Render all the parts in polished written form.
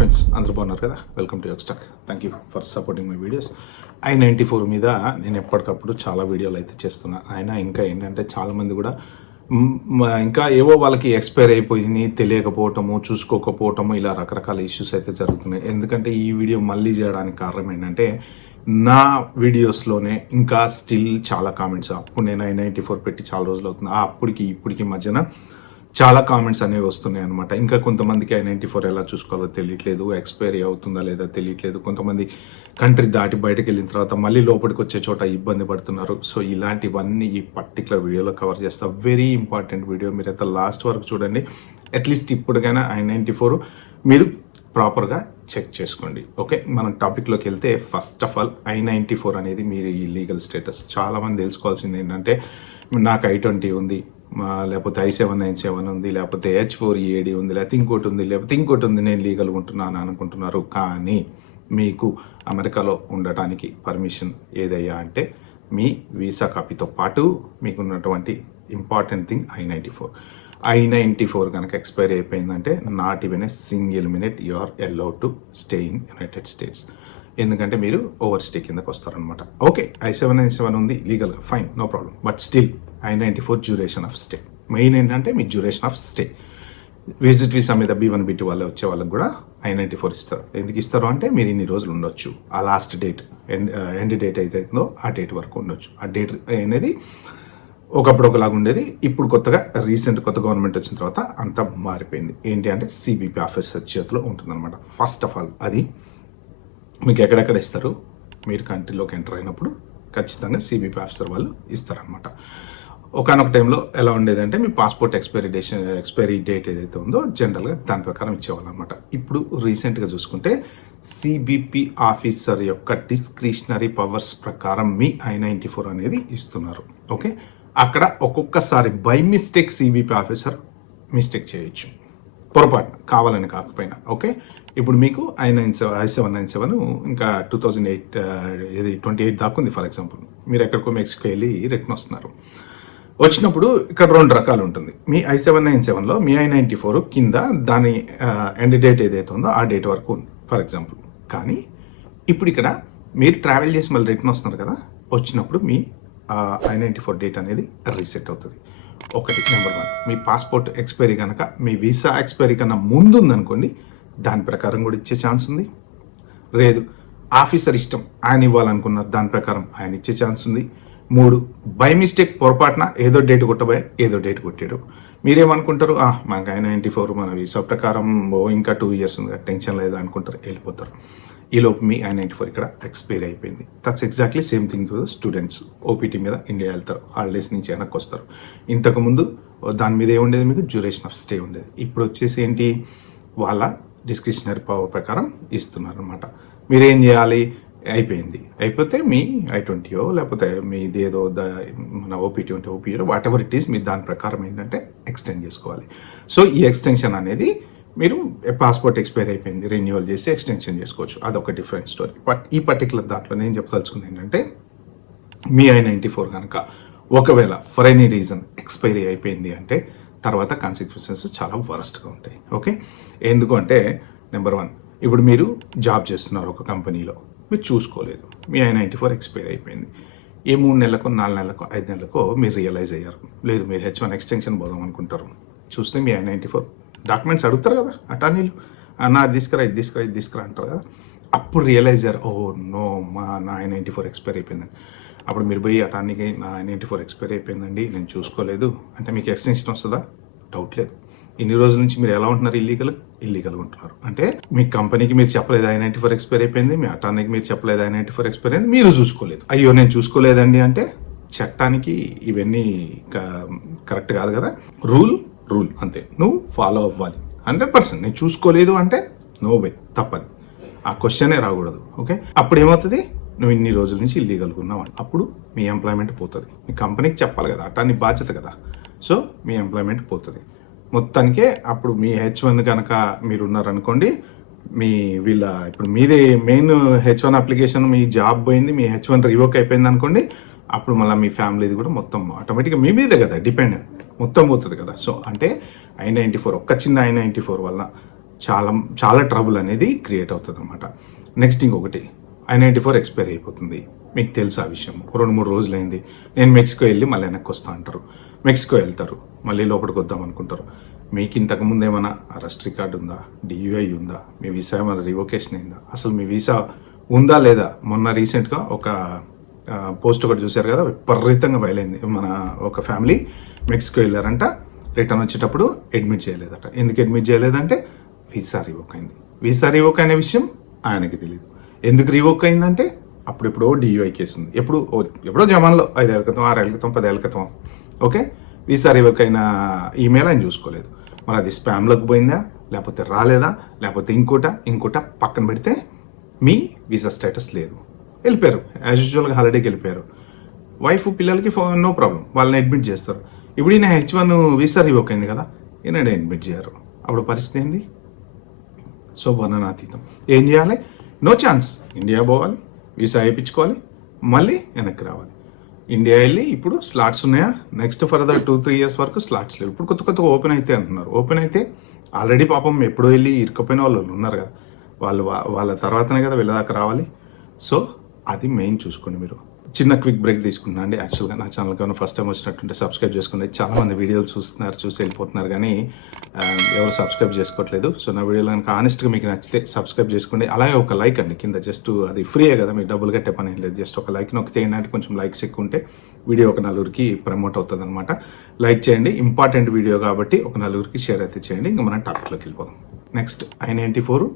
Friends, అందరూ బాగున్నారు కదా. వెల్కమ్ టు యోగస్టాక్. Thank you for supporting my videos. I-94 మీద నేను ఎప్పటికప్పుడు చాలా వీడియోలు అయితే చేస్తున్నా. అయినా ఇంకా ఏంటంటే చాలామంది కూడా ఇంకా ఏవో వాళ్ళకి ఎక్స్పైర్ అయిపోయి తెలియకపోవటము, చూసుకోకపోవటము, ఇలా రకరకాల ఇష్యూస్ అయితే జరుగుతున్నాయి. ఎందుకంటే ఈ వీడియో మళ్ళీ చేయడానికి కారణం ఏంటంటే నా వీడియోస్లోనే ఇంకా స్టిల్ చాలా కామెంట్స్, అప్పుడు నేను I-94 పెట్టి చాలా రోజులు అవుతుంది, అప్పటికి ఇప్పటికి మధ్యన చాలా కామెంట్స్ అనేవి వస్తున్నాయి అనమాట. ఇంకా కొంతమందికి I-94 ఎలా చూసుకోవాలో తెలియట్లేదు, ఎక్స్పైరీ అవుతుందా లేదా తెలియట్లేదు. కొంతమంది కంట్రీ దాటి బయటకు వెళ్ళిన తర్వాత మళ్ళీ లోపలికి వచ్చే చోట ఇబ్బంది పడుతున్నారు. సో ఇలాంటివన్నీ ఈ పర్టికులర్ వీడియోలో కవర్ చేస్తా. వెరీ ఇంపార్టెంట్ వీడియో, మీరైతే లాస్ట్ వరకు చూడండి. అట్లీస్ట్ ఇప్పటికైనా I-94 మీరు ప్రాపర్గా చెక్ చేసుకోండి. ఓకే, మనం టాపిక్లోకి వెళ్తే ఫస్ట్ ఆఫ్ ఆల్ I-94 అనేది మీరు ఈ లీగల్ స్టేటస్. చాలామంది తెలుసుకోవాల్సింది ఏంటంటే నాకు I-20 ఉంది, లేకపోతే I-797 ఉంది, లేకపోతే H-4EAD ఉంది, లేకపోతే ఇంకోటి ఉంది, నేను లీగల్గా ఉంటున్నాను అనుకుంటున్నారు. కానీ మీకు అమెరికాలో ఉండటానికి పర్మిషన్ ఏదయ్యా అంటే మీ వీసా కాపీతో పాటు మీకు ఉన్నటువంటి ఇంపార్టెంట్ థింగ్ I-94 కనుక ఎక్స్పైరీ అయిపోయిందంటే not even a single minute you are allowed to stay in United States. ఎందుకంటే మీరు ఓవర్ స్టే కిందకు వస్తారనమాట. ఓకే, I-797 ఉంది లీగల్గా, fine, no problem. But still I-94 duration of stay. మెయిన్ ఏంటంటే మీ duration of stay. Visit visa మీద B1 B2 వాళ్ళే వచ్చే వాళ్ళకి కూడా I-94 ఇస్తారు. ఎందుకు ఇస్తారు అంటే మీరు ఇన్ని రోజులు ఉండొచ్చు, ఆ లాస్ట్ డేట్ ఎండ్ డేట్ అయితే ఆ డేట్ వరకు ఉండొచ్చు. ఆ డేట్ అనేది ఒకప్పుడు ఒకలాగా ఉండేది, ఇప్పుడు కొత్త గవర్నమెంట్ వచ్చిన తర్వాత అంతా మారిపోయింది. ఏంటి అంటే CBP ఆఫీసర్ చేతిలో ఉంటుందన్నమాట. ఫస్ట్ ఆఫ్ ఆల్ అది మీకు ఎక్కడెక్కడ ఇస్తారు, మీరు కంట్రీలోకి ఎంటర్ అయినప్పుడు ఖచ్చితంగా CBP ఆఫీసర్ వాళ్ళు ఇస్తారనమాట. ఒకనొక టైంలో ఎలా ఉండేదంటే మీ పాస్పోర్ట్ ఎక్స్పైరీ డేట్ ఏదైతే ఉందో జనరల్గా దాని ప్రకారం ఇచ్చేవాళ్ళు అనమాట. ఇప్పుడు రీసెంట్గా చూసుకుంటే CBP ఆఫీసర్ యొక్క డిస్క్రిషనరీ పవర్స్ ప్రకారం మీ I-94 అనేది ఇస్తున్నారు. ఓకే, అక్కడ ఒక్కొక్కసారి by mistake CBP officer mistake చేయొచ్చు, పొరపాటు కావాలని కాకపోయినా. ఓకే, ఇప్పుడు మీకు I-797 ఇంకా 2028 దాకా ఉంది. ఫర్ ఎగ్జాంపుల్ మీరు ఎక్కడికో మెక్సికో వెళ్ళి రిటర్న్ వస్తున్నారు. వచ్చినప్పుడు ఇక్కడ 2 రకాలు ఉంటుంది. మీ I-797లో మీ I-94 కింద దాని ఎండ్ డేట్ ఏదైతే ఉందో ఆ డేట్ వరకు ఉంది ఫర్ ఎగ్జాంపుల్. కానీ ఇప్పుడు ఇక్కడ మీరు ట్రావెల్ చేసి మళ్ళీ రిటర్న్ వస్తున్నారు కదా, వచ్చినప్పుడు మీ I-94 డేట్ అనేది రీసెట్ అవుతుంది. ఒకటి, నెంబర్ 1, మీ పాస్పోర్ట్ ఎక్స్పైరీ కనుక మీ వీసా ఎక్స్పైరీ కన్నా ముందు ఉందనుకోండి, దాని ప్రకారం కూడా ఇచ్చే ఛాన్స్ ఉంది. లేదు, ఆఫీసర్ ఇష్టం, ఆయన ఇవ్వాలనుకున్నారు, దాని ప్రకారం ఆయన ఇచ్చే ఛాన్స్ ఉంది. 3, బై మిస్టేక్ పొరపాటున ఏదో డేట్ కొట్టబోయే ఏదో డేట్ కొట్టాడు, మీరేమనుకుంటారు, మాకు I-94 మన వీసా ప్రకారం ఇంకా 2 years ఉంది, టెన్షన్ లేదు అనుకుంటారు, వెళ్ళిపోతారు. ఈలోపు మీ I-94 ఇక్కడ ఎక్స్పైరీ అయిపోయింది. That's exactly same thing to students. OPT మీద ఇండియా వెళ్తారు, హాలిడేస్ నుంచి వెనక్కి వస్తారు. ఇంతకుముందు దాని మీద ఏముండేది, మీకు డ్యూరేషన్ ఆఫ్ స్టే ఉండేది. ఇప్పుడు వచ్చేసి ఏంటి, వాళ్ళ డిస్క్రిషనరీ పవర్ ప్రకారం ఇస్తున్నారు అనమాట. మీరేం చేయాలి, అయిపోతే మీ I-20 లేకపోతే మీది ఏదో మన OPT ఉంటే OPT what ever it is, మీరు దాని ప్రకారం ఏంటంటే ఎక్స్టెండ్ చేసుకోవాలి. సో ఈ ఎక్స్టెన్షన్ అనేది మీరు పాస్పోర్ట్ ఎక్స్పైర్ అయిపోయింది, రెన్యువల్ చేసి ఎక్స్టెన్షన్ చేసుకోవచ్చు, అదొక డిఫరెంట్ స్టోరీ. బట్ ఈ పర్టికులర్ దాంట్లో నేను చెప్పదలుచుకుంది ఏంటంటే మీ I-94 కనుక ఒకవేళ ఫర్ ఎనీ రీజన్ ఎక్స్పైరీ అయిపోయింది అంటే తర్వాత కాన్సిక్వెన్సెస్ చాలా వరస్ట్గా ఉంటాయి. ఓకే, ఎందుకు అంటే నెంబర్ 1, ఇప్పుడు మీరు జాబ్ చేస్తున్నారు ఒక కంపెనీలో, మీరు చూసుకోలేదు, మీ I-94 ఎక్స్పైర్ అయిపోయింది. ఏ 3 నెలలకు 4 నెలలకు 5 నెలలకు మీరు రియలైజ్ అయ్యారు, లేదు మీరు H1 ఎక్స్టెన్షన్ పోదాం అనుకుంటారు. చూస్తే మీ I-94 డాక్యుమెంట్స్ అడుగుతారు కదా అటార్నీలు, అది తీసుకురా అంటారు కదా. అప్పుడు రియలైజ్ అయ్యారు, ఓ నో, నా I-94 ఎక్స్పైర్ అయిపోయిందని. అప్పుడు మీరు పోయి అటార్నీకి నా I-94 ఎక్స్పైర్ అయిపోయిందండి, నేను చూసుకోలేదు అంటే మీకు ఎక్స్టెన్షన్ వస్తుందా? డౌట్ లేదు. ఇన్ని రోజుల నుంచి మీరు ఎలా ఉంటున్నారు, ఇల్లీగల్గా ఉంటున్నారు. అంటే మీ కంపెనీకి మీరు చెప్పలేదు I-94 ఎక్స్పైర్ అయిపోయింది, మీ అటార్నీకి మీరు చెప్పలేదు I-94 ఎక్స్పైర్ అయింది, మీరు చూసుకోలేదు. అయ్యో నేను చూసుకోలేదండి అంటే చట్టానికి ఇవన్నీ కరెక్ట్ కాదు కదా. రూల్ అంతే, నువ్వు ఫాలో అవ్వాలి 100%. నేను చూసుకోలేదు అంటే నో వే, తప్పదు, ఆ క్వశ్చనే రాకూడదు. ఓకే, అప్పుడు ఏమవుతుంది, నువ్వు ఇన్ని రోజుల నుంచి ఇల్లీగల్గా ఉన్నావు, అప్పుడు మీ ఎంప్లాయ్మెంట్ పోతుంది. మీ కంపెనీకి చెప్పాలి కదా, అటార్నీ బాధ్యత కదా. సో మీ ఎంప్లాయ్మెంట్ పోతుంది మొత్తానికే. అప్పుడు మీ H1 కనుక మీరు ఉన్నారనుకోండి, ఇప్పుడు మీదే మెయిన్ H1 అప్లికేషన్, మీ జాబ్ పోయింది, మీ H1 రివోక్ అయిపోయింది అనుకోండి, అప్పుడు మళ్ళీ మీ ఫ్యామిలీది కూడా మొత్తం ఆటోమేటిక్గా మీ మీదే కదా డిపెండెంట్, మొత్తం పోతుంది కదా. సో అంటే I-94 ఒక్క చిన్న I-94 వల్ల చాలా చాలా ట్రబుల్ అనేది క్రియేట్ అవుతుంది అనమాట. నెక్స్ట్ ఇంకొకటి I-94 ఎక్స్పైర్ అయిపోతుంది, మీకు తెలుసు ఆ విషయం. 2-3 రోజులైంది, నేను మెక్సికో వెళ్ళి మళ్ళీ వెనక్కి వస్తా అంటారు. మెక్సికో వెళ్తారు, మళ్ళీ లోపలికి వద్దాం అనుకుంటారు. మీకు ఇంతకుముందు ఏమైనా అరెస్ట్ రికార్డు ఉందా, DUI ఉందా, మీ వీసా ఏమైనా రివోకేషన్ అయిందా, అసలు మీ వీసా ఉందా లేదా? మొన్న రీసెంట్గా ఒక పోస్ట్ ఒకటి చూశారు కదా, విపరీతంగా బయలైంది. మన ఒక ఫ్యామిలీ మెక్సికో వెళ్ళారంట, రిటర్న్ వచ్చేటప్పుడు అడ్మిట్ చేయలేదట. ఎందుకు అడ్మిట్ చేయలేదంటే వీసా రివోక్ అయింది. వీసా రివోక్ అయిన విషయం ఆయనకి తెలియదు. ఎందుకు రివోక్ అయిందంటే అప్పుడెప్పుడో DUI కేసు ఉంది, ఎప్పుడో జమాన్లో 5 ఏళ్ళ క్రితం, 6 ఏళ్ళ క్రితం, 10 ఏళ్ళ క్రితం. ఓకే, వీసా రివోక్ అయిన ఈమెయిల్ ఆయన చూసుకోలేదు. మరి అది స్పామ్లోకి పోయిందా, లేకపోతే రాలేదా, లేకపోతే ఇంకోట పక్కన పెడితే మీ వీసా స్టేటస్ లేదు, వెళ్ళిపోయారు. యాజ్ యూజువల్గా హాలిడేకి వెళ్ళిపోయారు. వైఫ్ పిల్లలకి నో ప్రాబ్లం, వాళ్ళని అడ్మిట్ చేస్తారు. ఇప్పుడు ఈయన H1 వీసా రివోక్ అయింది కదా, ఈయన అడ్మిట్ చేయరు. అప్పుడు పరిస్థితి ఏంది? సో వర్ణనాతీతం. ఏం చేయాలి? నో ఛాన్స్, ఇండియా పోవాలి, వీసా వేయించుకోవాలి, మళ్ళీ వెనక్కి రావాలి. ఇండియా వెళ్ళి ఇప్పుడు స్లాట్స్ ఉన్నాయా, నెక్స్ట్ ఫర్దర్ 2-3 ఇయర్స్ వరకు స్లాట్స్ లేవు. ఇప్పుడు కొత్త ఓపెన్ అయితే అంటున్నారు. ఓపెన్ అయితే ఆల్రెడీ పాపం ఎప్పుడో వెళ్ళి ఇరుక్కుపోయిన వాళ్ళు ఉన్నారు కదా, వాళ్ళ తర్వాతనే కదా వెళ్ళదాకా రావాలి. సో అది మెయిన్ చూసుకోండి. మీరు చిన్న క్విక్ బ్రేక్ తీసుకున్నా అండి. యాక్చువల్గా నా ఛానల్కి ఏమైనా ఫస్ట్ టైం వచ్చినట్టుంటే సబ్స్క్రైబ్ చేసుకుని, చాలామంది వీడియోలు చూసి వెళ్ళిపోతున్నారు కానీ ఎవరు సబ్స్క్రైబ్ చేసుకోవట్లేదు. సో నా వీడియోలో కనుక ఆనెస్ట్గా మీకు నచ్చితే సబ్స్క్రైబ్ చేసుకోండి. అలాగే ఒక లైక్ అండి కింద, జస్ట్ అది ఫ్రీయే కదా, మీకు డబ్బులు కట్టే పని ఏం లేదు. జస్ట్ ఒక లైక్ నొక్కితే ఏంటంటే కొంచెం లైక్స్ ఎక్కువ ఉంటే వీడియో ఒక నలుగురికి ప్రమోట్ అవుతుంది అనమాట. లైక్ చేయండి, ఇంపార్టెంట్ వీడియో కాబట్టి ఒక నలుగురికి షేర్ అయితే చేయండి. ఇంకా మనం టాపిక్లోకి వెళ్ళిపోదాం. నెక్స్ట్ I-94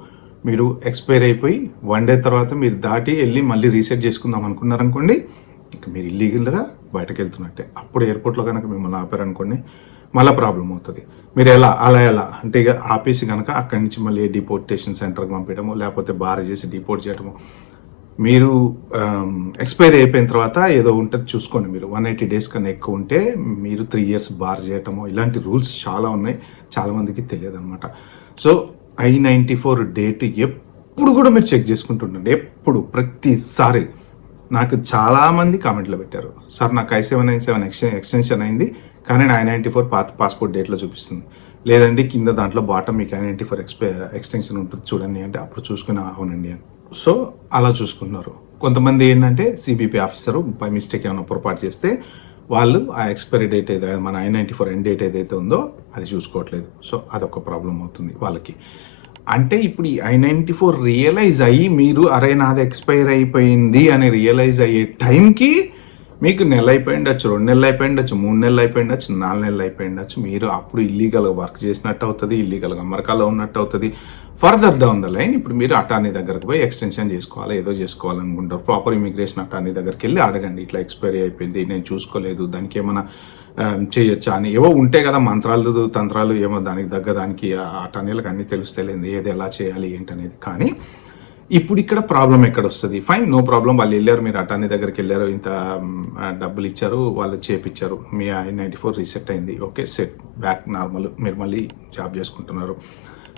మీరు ఎక్స్పైర్ అయిపోయి 1 డే తర్వాత మీరు దాటి వెళ్ళి మళ్ళీ రీసెట్ చేసుకుందాం అనుకున్నారనుకోండి, ఇంకా మీరు ఇల్లీగల్గా బయటకు వెళ్తున్నట్టే. అప్పుడు ఎయిర్పోర్ట్లో కనుక మిమ్మల్ని ఆపారనుకోండి, మళ్ళీ ప్రాబ్లం అవుతుంది. మీరు ఎలా అంటే ఇక ఆపేసి కనుక అక్కడి నుంచి మళ్ళీ డిపోర్టేషన్ సెంటర్కి పంపించడము, లేకపోతే బార్ చేసి డిపోర్ట్ చేయడము. మీరు ఎక్స్పైర్ అయిపోయిన తర్వాత ఏదో ఉంటుంది చూసుకోండి. మీరు 180 డేస్ కన్నా ఎక్కువ ఉంటే మీరు 3 years బార్ చేయటము, ఇలాంటి రూల్స్ చాలా ఉన్నాయి, చాలామందికి తెలియదు అనమాట. సో I-94 డేట్ ఎప్పుడు కూడా మీరు చెక్ చేసుకుంటుండండి. ఎప్పుడు, ప్రతిసారి. నాకు చాలామంది కామెంట్లో పెట్టారు, సార్ నాకు I-797 ఎక్స్టెన్షన్ అయింది కానీ నా I-94 పాత పాస్పోర్ట్ డేట్లో చూపిస్తుంది. లేదండి కింద దాంట్లో బాటమ్ మీకు I-94 ఎక్స్టెన్షన్ ఉంటుంది చూడండి అంటే అప్పుడు చూసుకుని అవునండి అని. సో అలా చూసుకున్నారు. కొంతమంది ఏంటంటే CBP ఆఫీసరు బై మిస్టేక్ ఏమైనా పొరపాటు చేస్తే వాళ్ళు ఆ ఎక్స్పైరీ డేట్ ఏదైతే మన I-94 ఎండ్ డేట్ ఏదైతే ఉందో అది చూసుకోవట్లేదు. సో అదొక ప్రాబ్లం అవుతుంది వాళ్ళకి. అంటే ఇప్పుడు ఈ I-94 రియలైజ్ అయ్యి మీరు అరే నాది ఎక్స్పైర్ అయిపోయింది అని రియలైజ్ అయ్యే టైంకి మీకు నెల అయిపోయి ఉండొచ్చు, 2 నెలలు అయిపోయి ఉండొచ్చు, 3 నెలలు అయిపోయి ఉండొచ్చు, 4 నెలలు అయిపోయి ఉండొచ్చు. మీరు అప్పుడు ఇల్లీగల్గా వర్క్ చేసినట్టు అవుతుంది, ఇల్లీగల్గా అమెరికాలో ఉన్నట్టు అవుతుంది. ఫర్దర్ డౌన్ ద లైన్ ఇప్పుడు మీరు అటార్నీ దగ్గరకు పోయి ఎక్స్టెన్షన్ చేసుకోవాలి, ఏదో చేసుకోవాలనుకుంటారు. ప్రాపర్ ఇమిగ్రేషన్ అటార్నీ దగ్గరికి వెళ్ళి అడగండి, ఇట్లా ఎక్స్పైరీ అయిపోయింది, నేను చూసుకోలేదు, దానికి ఏమైనా చేయొచ్చా అని. ఏవో ఉంటాయి కదా మంత్రాలు తంత్రాలు, ఏమో దానికి దానికి అటార్నీలకు అన్నీ తెలుస్తలేదు ఏది ఎలా చేయాలి ఏంటనేది. కానీ ఇప్పుడు ఇక్కడ ప్రాబ్లం ఎక్కడ వస్తుంది? ఫైన్, నో ప్రాబ్లం, వాళ్ళు వెళ్ళారు, మీరు అటార్నీ దగ్గరికి వెళ్ళారు, ఇంత డబ్బులు ఇచ్చారు, వాళ్ళు చేపించారు, మీ I-94 రీసెట్ అయింది, ఓకే, సెట్ బ్యాక్ నార్మల్, మీరు మళ్ళీ జాబ్ చేసుకుంటున్నారు.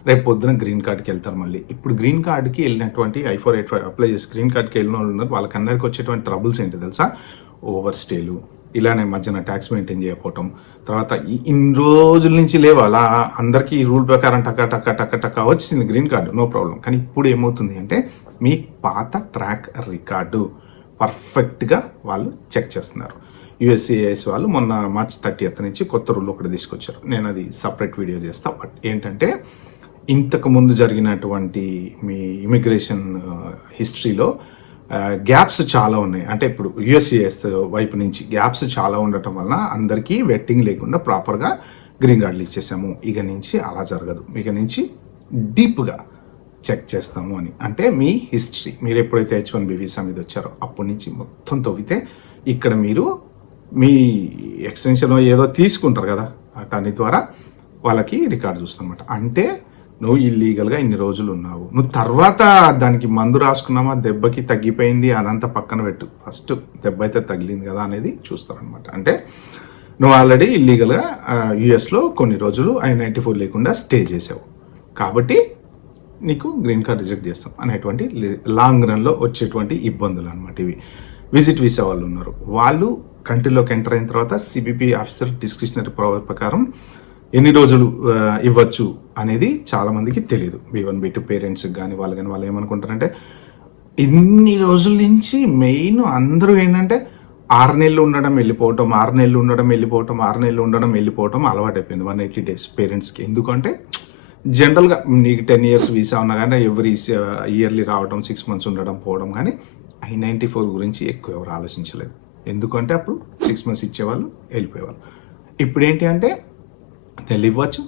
రేపు పొద్దున గ్రీన్ కార్డ్కి వెళ్తారు మళ్ళీ. ఇప్పుడు గ్రీన్ కార్డ్కి వెళ్ళినటువంటి I-485 అప్లై చేసి గ్రీన్ కార్డ్కి వెళ్ళిన వాళ్ళు ఉన్నారు, వాళ్ళకందరికీ వచ్చేటువంటి ట్రబుల్స్ ఏంటి తెలుసా? ఓవర్ స్టేలు, ఇలానే మధ్యన ట్యాక్స్ మెయింటైన్ చేయకపోవటం, తర్వాత ఇన్ని రోజుల నుంచి లేవు, అలా అందరికీ ఈ రూల్ ప్రకారం టక్క వచ్చింది గ్రీన్ కార్డు, నో ప్రాబ్లం. కానీ ఇప్పుడు ఏమవుతుంది అంటే మీ పాత ట్రాక్ రికార్డు పర్ఫెక్ట్గా వాళ్ళు చెక్ చేస్తున్నారు. USCIS వాళ్ళు మొన్న March 30th నుంచి కొత్త రూల్ ఒకటి తీసుకొచ్చారు. నేను అది సపరేట్ వీడియో చేస్తాను. బట్ ఏంటంటే ఇంతకు ముందు జరిగినటువంటి మీ ఇమిగ్రేషన్ హిస్టరీలో గ్యాప్స్ చాలా ఉన్నాయి. అంటే ఇప్పుడు USCIS వైపు నుంచి గ్యాప్స్ చాలా ఉండటం వలన అందరికీ వెట్టింగ్ లేకుండా ప్రాపర్గా గ్రీన్ కార్డులు ఇచ్చేసాము. ఇక నుంచి అలా జరగదు, ఇక నుంచి డీప్గా చెక్ చేస్తాము అని. అంటే మీ హిస్టరీ, మీరు ఎప్పుడైతే H1B వీసా మీద వచ్చారో అప్పటి నుంచి మొత్తం తవ్వితే ఇక్కడ మీరు మీ ఎక్స్టెన్షన్ ఏదో తీసుకుంటారు కదా అటార్నీ ద్వారా, వాళ్ళకి రికార్డు చూస్తామన్నమాట. అంటే నువ్వు ఇల్లీగల్గా ఇన్ని రోజులు ఉన్నావు, నువ్వు తర్వాత దానికి మందు రాసుకున్నామా, దెబ్బకి తగ్గిపోయింది అనంతా పక్కన పెట్టు, ఫస్ట్ దెబ్బ అయితే తగిలింది కదా అనేది చూస్తారనమాట. అంటే నువ్వు ఆల్రెడీ ఇల్లీగల్గా యూఎస్లో కొన్ని రోజులు I-94 లేకుండా స్టే చేసావు కాబట్టి నీకు గ్రీన్ కార్డ్ రిజెక్ట్ చేస్తాం అనేటువంటి లాంగ్ రన్లో వచ్చేటువంటి ఇబ్బందులు అనమాట ఇవి. విజిట్ వీసా వాళ్ళు ఉన్నారు, వాళ్ళు కంట్రీలోకి ఎంటర్ అయిన తర్వాత CBP ఆఫీసర్ డిస్క్రిషనరీ పవర్ ప్రకారం ఎన్ని రోజులు ఇవ్వచ్చు అనేది చాలామందికి తెలియదు. B1 B2 పేరెంట్స్కి కానీ వాళ్ళు ఏమనుకుంటారంటే ఇన్ని రోజుల నుంచి మెయిన్ అందరూ ఏంటంటే 6 నెలలు ఉండడం వెళ్ళిపోవటం, 6 నెలలు ఉండడం వెళ్ళిపోవటం, 6 నెలలు ఉండడం వెళ్ళిపోవటం అలవాటైపోయింది 180 డేస్ పేరెంట్స్కి. ఎందుకంటే జనరల్గా నీకు 10 ఇయర్స్ వీసా ఉన్నా కానీ ఎవ్రీ ఇయర్లీ రావడం, 6 మంత్స్ ఉండడం పోవడం, కానీ I-94 గురించి ఎక్కువ ఎవరు ఆలోచించలేదు. ఎందుకంటే అప్పుడు 6 మంత్స్ ఇచ్చేవాళ్ళు, వెళ్ళిపోయేవాళ్ళు. ఇప్పుడు ఏంటి అంటే నెలలు ఇవ్వచ్చు,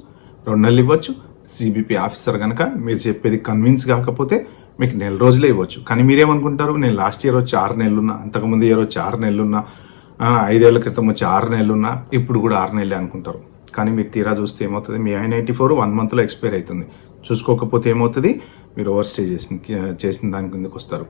2 నెలలు ఇవ్వచ్చు. CBP ఆఫీసర్ కనుక మీరు చెప్పేది కన్విన్స్ కాకపోతే మీకు నెల రోజులే ఇవ్వచ్చు. కానీ మీరేమనుకుంటారు, నేను లాస్ట్ ఇయర్ వచ్చి 6 నెలలున్నా, అంతకుముందు ఇయర్ వచ్చి 6 నెలలున్నా, 5 ఏళ్ల క్రితం వచ్చి 6 నెలలున్నా, ఇప్పుడు కూడా 6 నెలలే అనుకుంటారు. కానీ మీరు తీరా చూస్తే ఏమవుతుంది, మీ I-94 1 మంత్లో ఎక్స్పైర్ అవుతుంది. చూసుకోకపోతే ఏమవుతుంది, మీరు ఓవర్ స్టే చేసిన దాని కిందకి వస్తారు.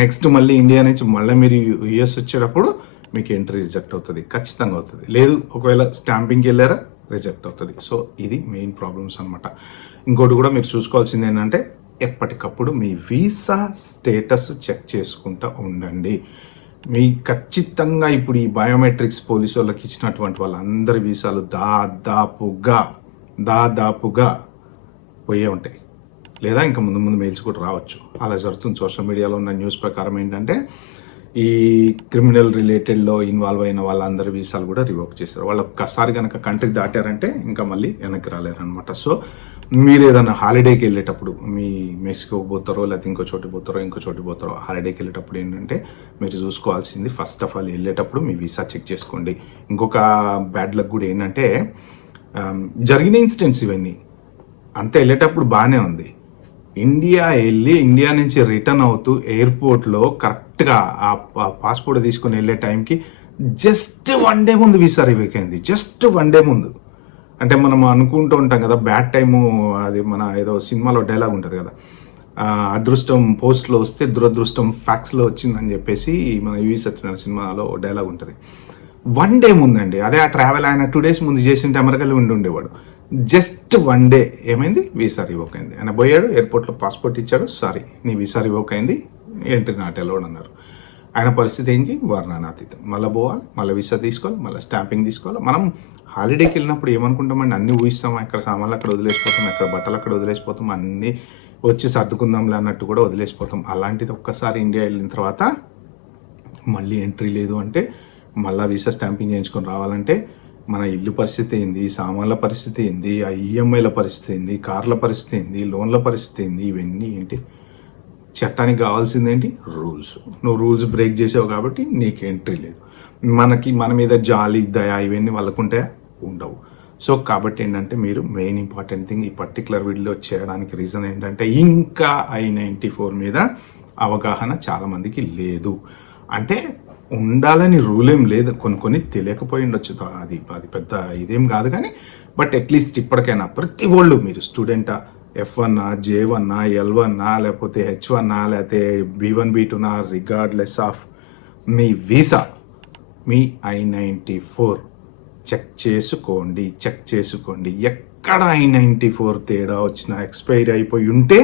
నెక్స్ట్ మళ్ళీ ఇండియా నుంచి మళ్ళీ మీరు US వచ్చేటప్పుడు మీకు ఎంట్రీ రిజెక్ట్ అవుతుంది, ఖచ్చితంగా అవుతుంది. లేదు ఒకవేళ స్టాంపింగ్కి వెళ్ళారా రిజెక్ట్ అవుతుంది. సో ఇది మెయిన్ ప్రాబ్లమ్స్ అనమాట. ఇంకోటి కూడా మీరు చూసుకోవాల్సింది ఏంటంటే ఎప్పటికప్పుడు మీ వీసా స్టేటస్ చెక్ చేసుకుంటూ ఉండండి. మీ ఖచ్చితంగా ఇప్పుడు ఈ బయోమెట్రిక్స్ పోలీసు వాళ్ళకి ఇచ్చినటువంటి వాళ్ళందరి వీసాలు దాదాపుగా పోయే ఉంటాయి, లేదా ఇంకా ముందు మెయిల్స్ కూడా రావచ్చు. అలా జరుగుతుంది. సోషల్ మీడియాలో ఉన్న న్యూస్ ప్రకారం ఏంటంటే ఈ క్రిమినల్ రిలేటెడ్లో ఇన్వాల్వ్ అయిన వాళ్ళందరి వీసాలు కూడా రివోక్ చేశారు. వాళ్ళు ఒక్కసారి కనుక కంట్రీ దాటారంటే ఇంకా మళ్ళీ వెనక్కి రాలేరనమాట. సో మీరు ఏదైనా హాలిడేకి వెళ్ళేటప్పుడు, మీ మెక్సికోకి పోతారో లేకపోతే ఇంకో చోటి పోతారో హాలిడేకి వెళ్ళేటప్పుడు ఏంటంటే మీరు చూసుకోవాల్సింది ఫస్ట్ ఆఫ్ ఆల్ వెళ్ళేటప్పుడు మీ వీసా చెక్ చేసుకోండి. ఇంకొక బ్యాడ్ లక్ కూడా ఏంటంటే జరిగిన ఇన్సిడెంట్స్ ఇవన్నీ అంతా వెళ్ళేటప్పుడు బాగానే ఉంది. ఇండియా నుంచి రిటర్న్ అవుతూ ఎయిర్పోర్ట్లో కరెక్ట్గా ఆ పాస్పోర్ట్ తీసుకొని వెళ్ళే టైంకి జస్ట్ 1 డే ముందు వీసా రివోక్ అయింది. జస్ట్ 1 డే ముందు. అంటే మనం అనుకుంటూ ఉంటాం కదా బ్యాడ్ టైము, అది మన ఏదో సినిమాలో డైలాగ్ ఉంటుంది కదా, అదృష్టం పోస్ట్లో వస్తే దురదృష్టం ఫ్యాక్స్లో వచ్చిందని చెప్పేసి మన యువి సత్యనారాయణ సినిమాలో డైలాగ్ ఉంటుంది. 1 డే ముందండి. అదే ఆ ట్రావెల్ ఆయన 2 డేస్ ముందు చేసింటే అమెరికాలో ఉండేవాడు. జస్ట్ 1 డే ఏమైంది, వీసా రివోక్ అయింది. ఆయన పోయాడు, ఎయిర్పోర్ట్లో పాస్పోర్ట్ ఇచ్చాడు, సారీ నీ వీసా రివోక్ అయింది, ఎంట్రీ నాట్ అలౌడ్ అన్నారు. ఆయన పరిస్థితి ఏంటి, వర్ణనాతీతం. మళ్ళీ పోవాలి, మళ్ళీ వీసా తీసుకోవాలి, మళ్ళీ స్టాంపింగ్ తీసుకోవాలి. మనం హాలిడేకి వెళ్ళినప్పుడు ఏమనుకుంటామండి, అన్నీ ఊహిస్తాం, ఎక్కడ సామాన్లు అక్కడ వదిలేసిపోతాం, ఎక్కడ బట్టలు అక్కడ వదిలేసిపోతాం, అన్నీ వచ్చి సర్దుకుందాంలే అన్నట్టు కూడా వదిలేసిపోతాం. అలాంటిది ఒక్కసారి ఇండియా వెళ్ళిన తర్వాత మళ్ళీ ఎంట్రీ లేదు అంటే, మళ్ళీ వీసా స్టాంపింగ్ చేయించుకొని రావాలంటే మన ఇల్లు పరిస్థితి ఏంది, సామాన్ల పరిస్థితి ఏంది, ఆ ఈఎంఐల పరిస్థితి ఏంది, కార్ల పరిస్థితి ఏంది, లోన్ల పరిస్థితి ఏంది, ఇవన్నీ ఏంటి. చట్టానికి కావాల్సిందేంటి, రూల్స్. నువ్వు రూల్స్ బ్రేక్ చేసావు కాబట్టి నీకు ఎంట్రీ లేదు. మన మీద జాలి, దయ ఇవన్నీ వాళ్ళకుంటే ఉండవు. సో కాబట్టి ఏంటంటే మీరు మెయిన్ ఇంపార్టెంట్ థింగ్ ఈ పర్టికులర్ వీడియో చేయడానికి రీజన్ ఏంటంటే ఇంకా I-94 మీద అవగాహన చాలామందికి లేదు. అంటే ఉండాలని రూల్ ఏం లేదు, కొన్ని తెలియకపోయి ఉండొచ్చు, అది పెద్ద ఇదేం కాదు. కానీ బట్ అట్లీస్ట్ ఇప్పటికైనా ప్రతి వాళ్ళు, మీరు స్టూడెంటా, F1, J1, L1 లేకపోతే H1 లేకపోతే B1 B2 రిగార్డ్లెస్ ఆఫ్ మీ వీసా, మీ I-94 చెక్ చేసుకోండి. ఎక్కడ I-94 తేడా వచ్చినా, ఎక్స్పైరీ అయిపోయి ఉంటే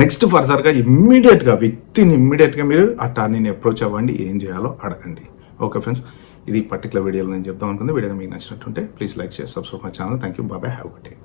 నెక్స్ట్ ఫర్దర్గా ఇమ్మీడియట్గా మీరు అటార్నీని అప్రోచ్ అవ్వండి, ఏం చేయాలో అడగండి. ఓకే ఫ్రెండ్స్, ఇది పర్టికులర్ వీడియోలో నేను చెప్దాం అనుకుంది. వీడియో మీకు నచ్చినట్టుంటే please like, share, subscribe my channel. Thank you, bye, have good day.